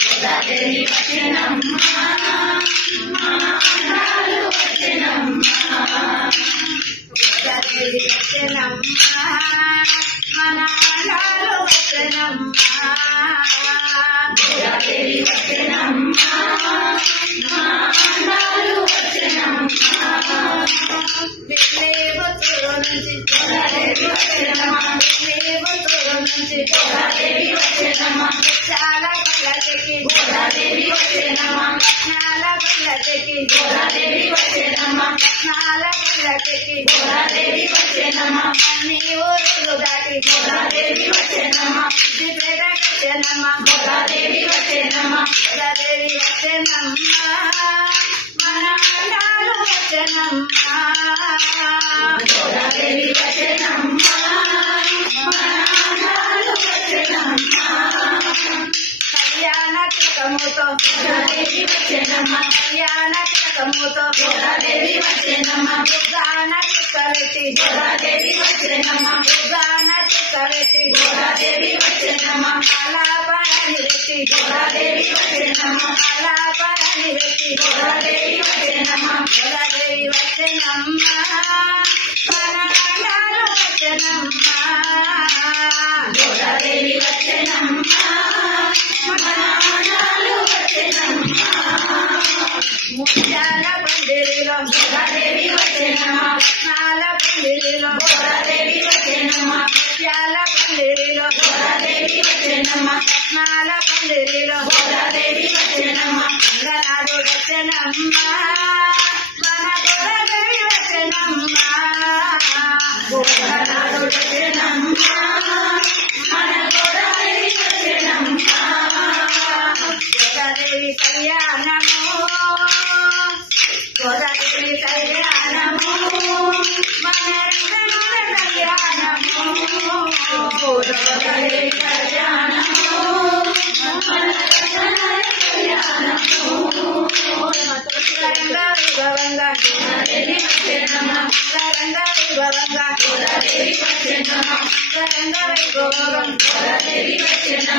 గోదాదేవి వచ్చెనమ్మా మన అందాలు వచ్చెనమ్మా గోదాదేవి వచ్చెనమ్మా మన అందాలు వచ్చెనమ్మా గోదాదేవి వచ్చెనమ్మా మన అందాలు వచ్చెనమ్మా విలేవతుల నుంచి గోదాదేవి వచ్చెనమ్మా విలేవతుల నుంచి గోదాదేవి వచ్చెనమ్మా చాలా గొల్లకి గోదాదేవి వచ్చెనమ్మా చాలా గొల్లకి గోదాదేవి వచ్చెనమ్మా చాలా గొల్లకి గోదాదేవి వచ్చెనమ్మా అన్ని ఊరులు దాటి గోదాదేవి వచ్చెనమ్మా దిపేట వచ్చెనమ్మా గోదాదేవి వచ్చెనమ్మా గోదాదేవి వచ్చెనమ్మా మన అందాలు వచ్చెనమ్మా గోదాదేవి వచ్చెనమ్మా మన అందాలు వచ్చెనమ్మా కళ్యాణ తిలకముతో గోదాదేవి వచ్చెనమ్మా కళ్యాణ తిలకముతో గోదాదేవి వచ్చెనమ్మా దుర్గాన చుక్కలెత్తి గోదాదేవి వచ్చెనమ్మా దుర్గాన చుక్కలెత్తి గోదాదేవి వచ్చెనమ్మా ఆలాపనని రెట్టి గోదాదేవి వచ్చెనమ్మా ఆలాపనని రెట్టి గోదాదేవి వచ్చెనమ్మా గోదాదేవి వచ్చెనమ్మా మన అందాలు వచ్చెనమ్మా గోదాదేవి వచ్చెనమ్మా మన అందాలు వచ్చెనమ్మా ముత్యాల పందిరిలో గోదాదేవి వచ్చెనమ్మా రత్నాల పందిరిలో గోదాదేవి వచ్చెనమ్మా ముత్యాల పందిరిలో గోదాదేవి వచ్చెనమ్మా రత్నాల పందిరిలో గోదాదేవి వచ్చెనమ్మా అంగనాడు వచ్చెనమ్మా మన గోదాదేవి వచ్చెనమ్మా గోదానాడు వచ్చెనమ్మా మన గోదాదేవి వచ్చెనమ్మా గోదాదేవి కళ్యాణము గోదాదేవి కళ్యాణము మన రంగనాథ కళ్యాణము గోదాదేవి కళ్యాణము మన రంగనాథ కళ్యాణము రంగ వైభవంగా గోదాదేవి వచ్చెనమ్మా రంగ వైభవంగా గోదాదేవి వచ్చెనమ్మా రంగ వైభవంగా గోదాదేవి వచ్చెనమ్మా